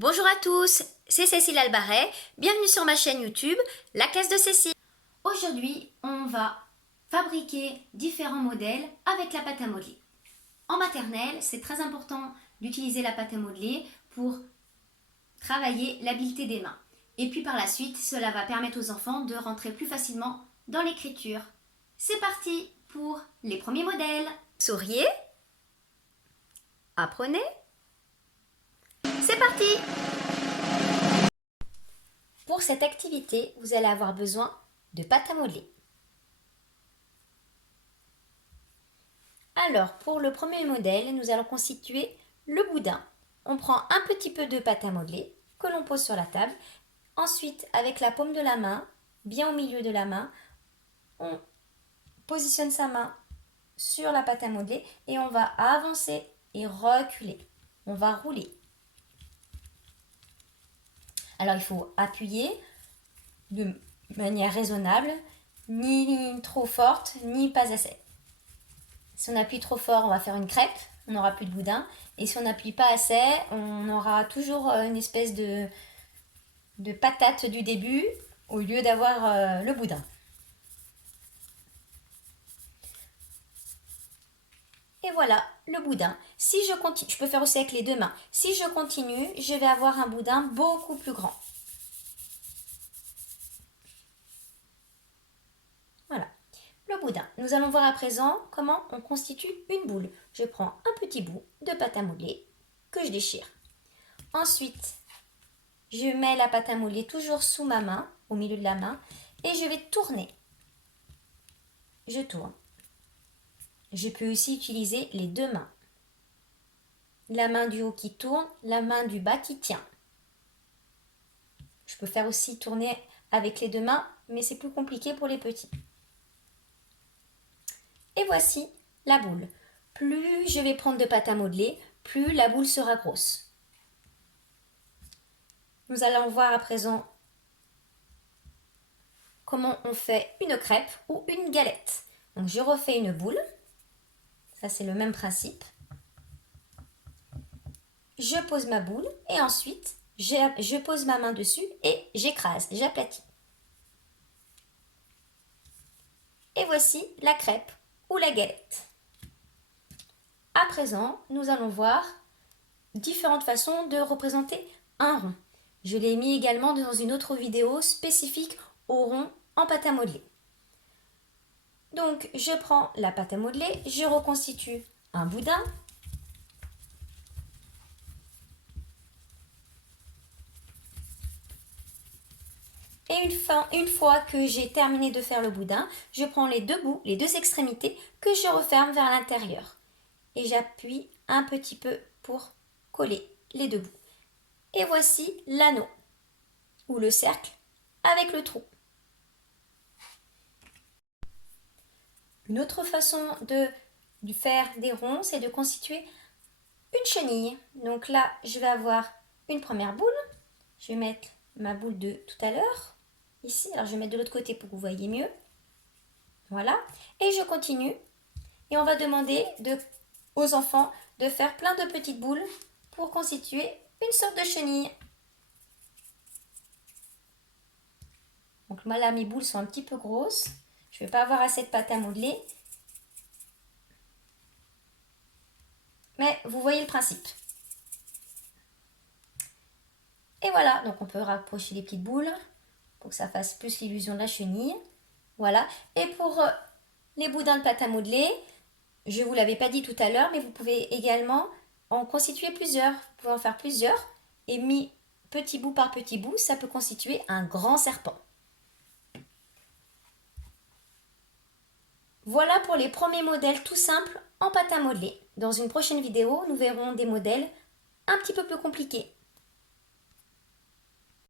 Bonjour à tous, c'est Cécile Albaret, bienvenue sur ma chaîne YouTube, la classe de Cécile. Aujourd'hui, on va fabriquer différents modèles avec la pâte à modeler. En maternelle, c'est très important d'utiliser la pâte à modeler pour travailler l'habileté des mains. Et puis par la suite, cela va permettre aux enfants de rentrer plus facilement dans l'écriture. C'est parti pour les premiers modèles. Souriez, apprenez. C'est parti! Pour cette activité, vous allez avoir besoin de pâte à modeler. Alors, pour le premier modèle, nous allons constituer le boudin. On prend un petit peu de pâte à modeler que l'on pose sur la table. Ensuite, avec la paume de la main, bien au milieu de la main, on positionne sa main sur la pâte à modeler et on va avancer et reculer. On va rouler. Alors, il faut appuyer de manière raisonnable, ni trop forte, ni pas assez. Si on appuie trop fort, on va faire une crêpe, on n'aura plus de boudin. Et si on n'appuie pas assez, on aura toujours une espèce de patate du début au lieu d'avoir le boudin. Et voilà, le boudin. Si je continue, je peux faire aussi avec les deux mains. Si je continue, je vais avoir un boudin beaucoup plus grand. Voilà, le boudin. Nous allons voir à présent comment on constitue une boule. Je prends un petit bout de pâte à modeler que je déchire. Ensuite, je mets la pâte à modeler toujours sous ma main, au milieu de la main, et je vais tourner. Je tourne. Je peux aussi utiliser les deux mains. La main du haut qui tourne, la main du bas qui tient. Je peux faire aussi tourner avec les deux mains, mais c'est plus compliqué pour les petits. Et voici la boule. Plus je vais prendre de pâte à modeler, plus la boule sera grosse. Nous allons voir à présent comment on fait une crêpe ou une galette. Donc je refais une boule. Ça c'est le même principe. Je pose ma boule et ensuite je pose ma main dessus et j'écrase, j'aplatis. Et voici la crêpe ou la galette. À présent, nous allons voir différentes façons de représenter un rond. Je l'ai mis également dans une autre vidéo spécifique au rond en pâte à modeler. Donc, je prends la pâte à modeler, je reconstitue un boudin. Et une fois que j'ai terminé de faire le boudin, je prends les deux bouts, les deux extrémités que je referme vers l'intérieur. Et j'appuie un petit peu pour coller les deux bouts. Et voici l'anneau ou le cercle avec le trou. Une autre façon de faire des ronds, c'est de constituer une chenille. Donc là, je vais avoir une première boule. Je vais mettre ma boule de tout à l'heure ici. Alors je vais mettre de l'autre côté pour que vous voyez mieux. Voilà. Et je continue. Et on va demander aux enfants de faire plein de petites boules pour constituer une sorte de chenille. Donc là, mes boules sont un petit peu grosses. Je ne vais pas avoir assez de pâte à modeler. Mais vous voyez le principe. Et voilà, donc on peut rapprocher les petites boules pour que ça fasse plus l'illusion de la chenille. Voilà. Et pour les boudins de pâte à modeler, je ne vous l'avais pas dit tout à l'heure, mais vous pouvez également en constituer plusieurs. Vous pouvez en faire plusieurs et mis petit bout par petit bout, ça peut constituer un grand serpent. Voilà pour les premiers modèles tout simples en pâte à modeler. Dans une prochaine vidéo, nous verrons des modèles un petit peu plus compliqués.